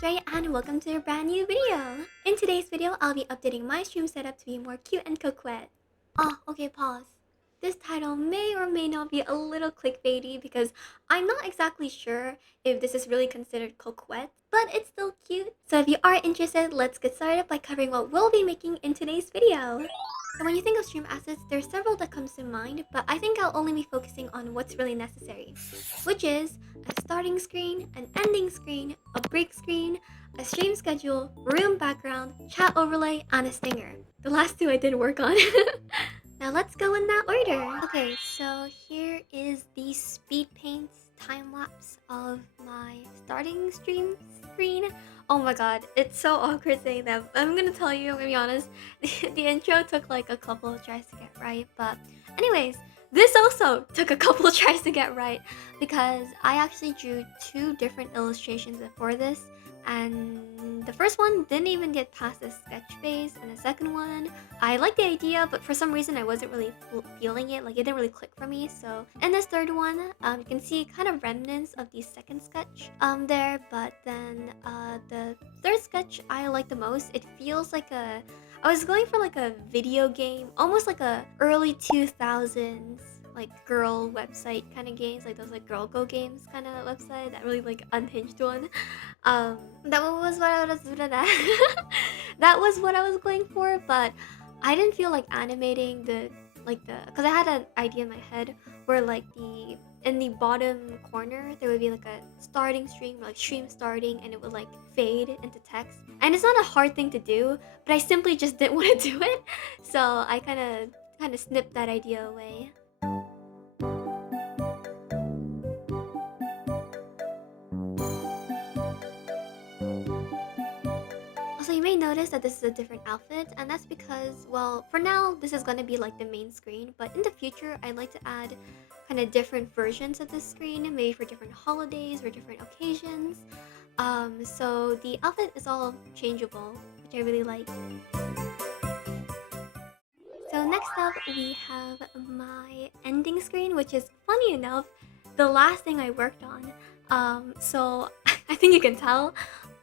Ray and welcome to a brand new video. In today's video, I'll be updating my stream setup to be more cute and coquette. Okay, pause. This title may or may not be a little clickbaity because I'm not exactly sure if this is really considered coquette, but it's still cute. So if you are interested, let's get started by covering what we'll be making in today's video. So when you think of stream assets, there's several that comes to mind, but I think I'll only be focusing on what's really necessary, which is a starting screen, an ending screen, a break screen, a stream schedule, room background, chat overlay, and a stinger. The last two I did work on. Now let's go in that order. Okay, so here is the speed paints time lapse of my starting stream screen. Oh my god, it's so awkward saying that. I'm gonna tell you, I'm gonna be honest. The intro took like a couple of tries to get right, but anyways, this also took a couple of tries to get right because I actually drew two different illustrations for this, and the first one didn't even get past the sketch phase, and the second one I liked the idea, but for some reason I wasn't really feeling it. Like, it didn't really click for me. So in this third one, you can see kind of remnants of the second sketch there, but then the third sketch I like the most. It feels like I was going for like a video game, almost like a early 2000s like girl website kind of games, like those like girl go games kind of website, that really like unhinged one. That was what I was that was what I was going for, but I didn't feel like animating the because I had an idea in my head where like the in the bottom corner there would be like a starting stream, like stream starting, and it would like fade into text. And it's not a hard thing to do, but I simply just didn't want to do it, so I kind of snipped that idea away. Also, you may notice that this is a different outfit, and that's because, well, for now, this is gonna be like the main screen, but in the future, I'd like to add kind of different versions of this screen, maybe for different holidays or different occasions. So the outfit is all changeable, which I really like. So next up, we have my ending screen, which is, funny enough, the last thing I worked on. So I think you can tell,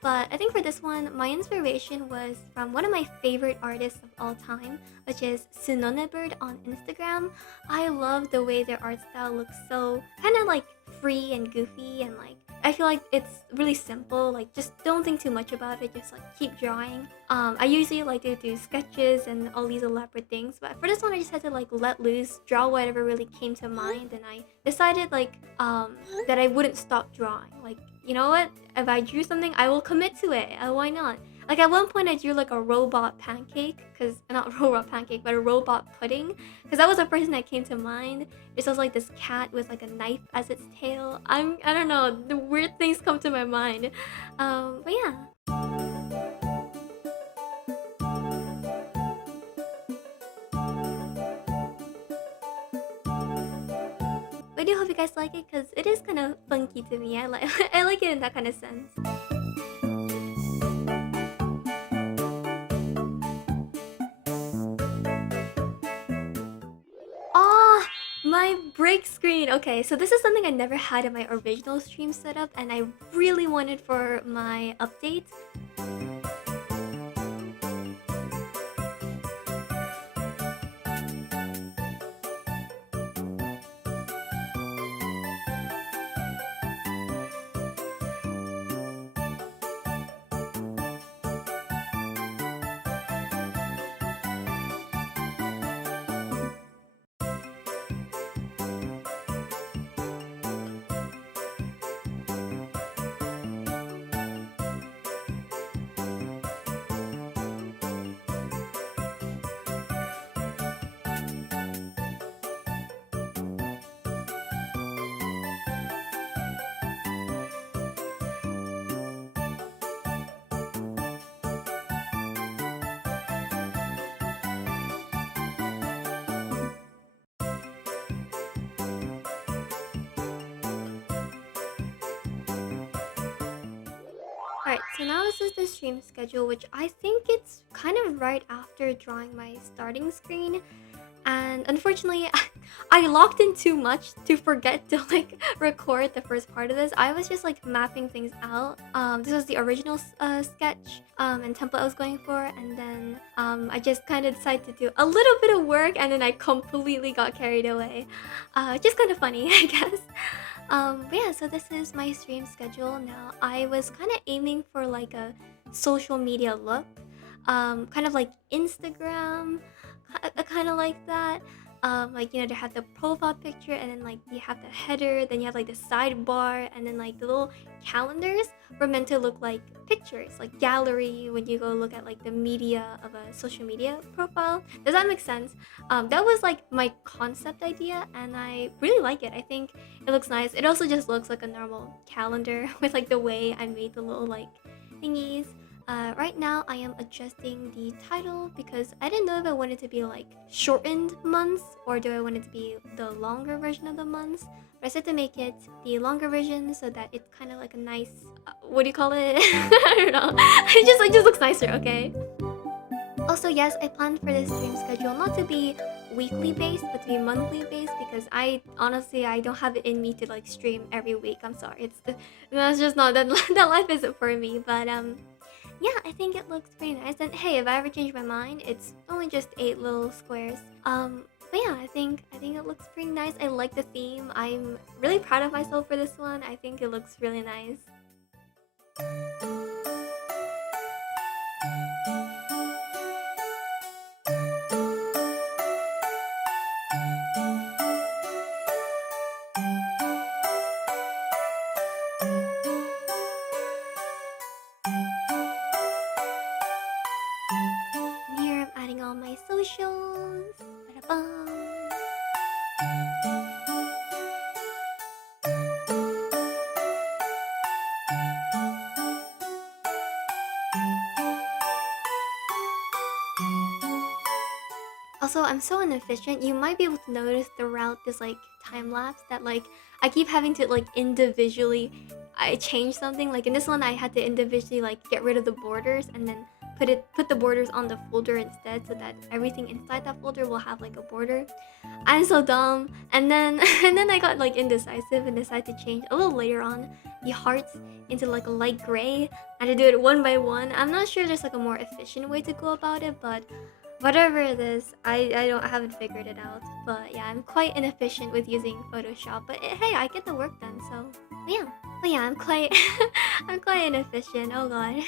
but I think for this one, my inspiration was from one of my favorite artists of all time, which is Sunonebird on Instagram. I love the way their art style looks so kind of like free and goofy, and like I feel like it's really simple. Like, just don't think too much about it. Just like keep drawing. I usually like to do sketches and all these elaborate things, but for this one, I just had to like let loose, draw whatever really came to mind, and I decided like that I wouldn't stop drawing. Like, you know what? If I drew something, I will commit to it. Why not? Like, at one point, I drew like a robot pancake, cause not robot pancake, but a robot pudding, cause that was the first thing that came to mind. It was like this cat with like a knife as its tail. I don't know. The weird things come to my mind. But yeah. But I do hope you guys like it, cause it is kind of funky to me. I like I like it in that kind of sense. Ah, my break screen. Okay, so this is something I never had in my original stream setup, and I really wanted for my update. Alright, so now this is the stream schedule, which I think it's kind of right after drawing my starting screen. And unfortunately, I locked in too much to forget to like record the first part of this. I was just like mapping things out. This was the original sketch and template I was going for, and then I just kind of decided to do a little bit of work, and then I completely got carried away. Just kind of funny, I guess. But yeah, so this is my stream schedule now. I was kind of aiming for like a social media look, kind of like Instagram, kind of like that. Like, you know, they have the profile picture, and then like you have the header, then you have like the sidebar, and then like the little calendars were meant to look like pictures, like gallery when you go look at like the media of a social media profile. Does that make sense? That was like my concept idea, and I really like it. I think it looks nice. It also just looks like a normal calendar with like the way I made the little like thingies. Right now, I am adjusting the title because I didn't know if I wanted to be like shortened months or do I want it to be the longer version of the months. But I said to make it the longer version so that it's kind of like a nice, what do you call it? I don't know. It just looks nicer, okay? Also, yes, I planned for this stream schedule not to be weekly based, but to be monthly based because I honestly I don't have it in me to like stream every week. I'm sorry, that's just not that that life isn't for me. But yeah, I think it looks pretty nice. And hey, if I ever change my mind, it's only just 8 little squares. But yeah, I think it looks pretty nice. I like the theme. I'm really proud of myself for this one. I think it looks really nice. And here I'm adding all my socials. Ba-da-bum. Also, I'm so inefficient. You might be able to notice throughout this like time lapse that like I keep having to like individually I change something. Like in this one I had to individually like get rid of the borders and then put the borders on the folder instead so that everything inside that folder will have like a border. I'm so dumb. And then and then I got like indecisive and decided to change a little later on the hearts into like a light gray and to do it one by one. I'm not sure there's like a more efficient way to go about it, but whatever it is, I haven't figured it out. But yeah, I'm quite inefficient with using Photoshop. But hey, I get the work done, so but yeah, I'm quite I'm quite inefficient. Oh god.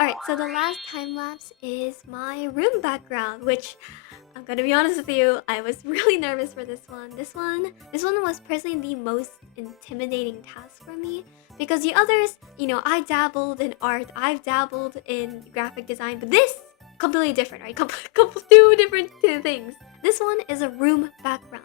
Alright, so the last time lapse is my room background, which I'm gonna be honest with you, I was really nervous for this one. This one was personally the most intimidating task for me because the others, you know, I dabbled in art, I've dabbled in graphic design, but this completely different, right? Two different things. This one is a room background,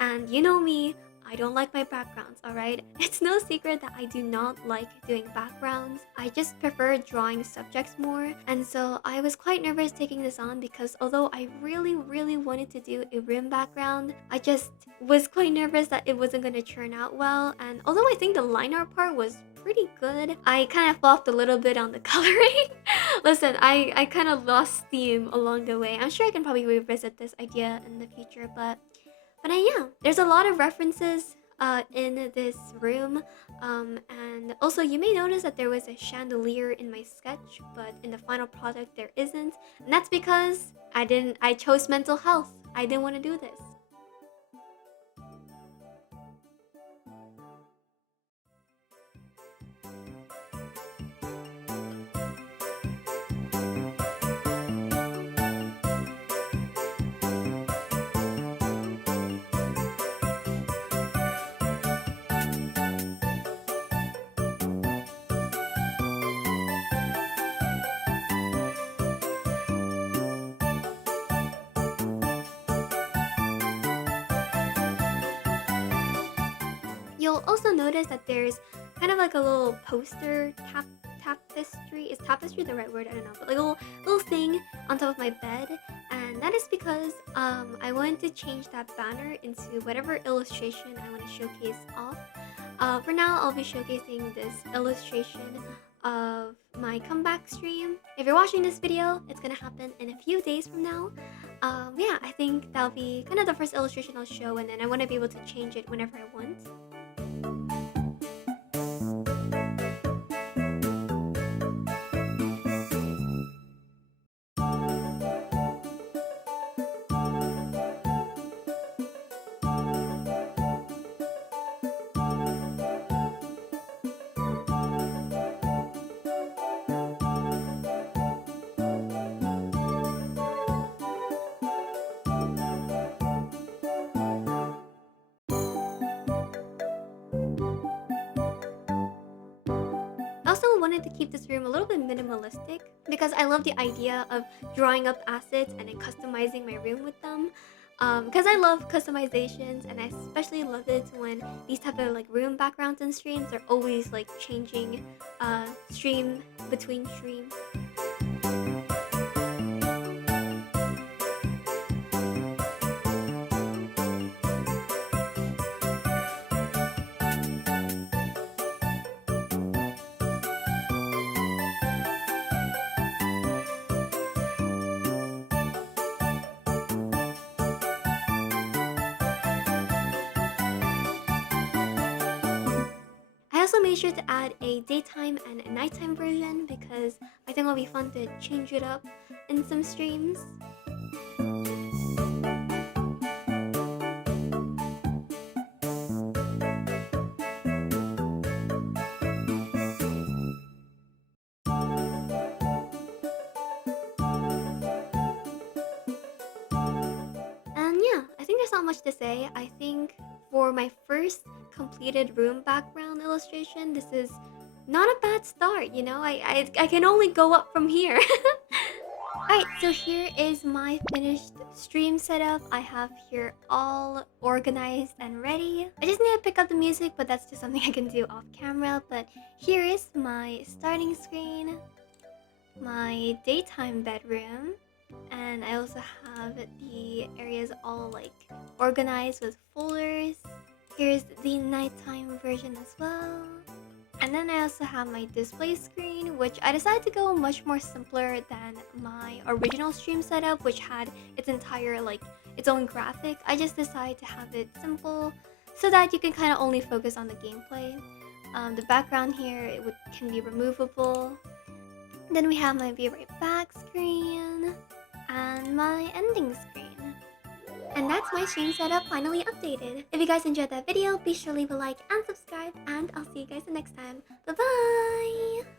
and you know me, I don't like my backgrounds, alright? It's no secret that I do not like doing backgrounds. I just prefer drawing subjects more. And so I was quite nervous taking this on because although I really wanted to do a room background, I just was quite nervous that it wasn't going to turn out well. And although I think the line art part was pretty good, I kind of flopped a little bit on the coloring. Listen, I kind of lost steam along the way. I'm sure I can probably revisit this idea in the future, but yeah, there's a lot of references in this room, and also you may notice that there was a chandelier in my sketch, but in the final product there isn't, and that's because I chose mental health. I didn't want to do this. You'll also notice that there's kind of like a little poster tapestry. Is tapestry the right word? I don't know, but like a little thing on top of my bed, and that is because I wanted to change that banner into whatever illustration I want to showcase off. For now, I'll be showcasing this illustration of my comeback stream. If you're watching this video, it's gonna happen in a few days from now. Yeah, I think that'll be kind of the first illustration I'll show, and then I want to be able to change it whenever I want. I also wanted to keep this room a little bit minimalistic because I love the idea of drawing up assets and then customizing my room with them. Because I love customizations, and I especially love it when these type of like room backgrounds and streams are always like changing stream between streams. I also made sure to add a daytime and a nighttime version because I think it'll be fun to change it up in some streams. And yeah, I think there's not much to say. I think for my first completed room background illustration, this is not a bad start, you know? I can only go up from here. Alright, so here is my finished stream setup. I have here all organized and ready. I just need to pick up the music, but that's just something I can do off camera. But here is my starting screen, my daytime bedroom, and I also have the areas all like organized with folders. Here's the nighttime version as well. And then I also have my display screen, which I decided to go much more simpler than my original stream setup, which had its entire like its own graphic. I just decided to have it simple so that you can kind of only focus on the gameplay. The background here can be removable. Then we have my be right back screen and my ending screen. And that's my stream setup finally updated. If you guys enjoyed that video, be sure to leave a like and subscribe, and I'll see you guys the next time. Bye bye!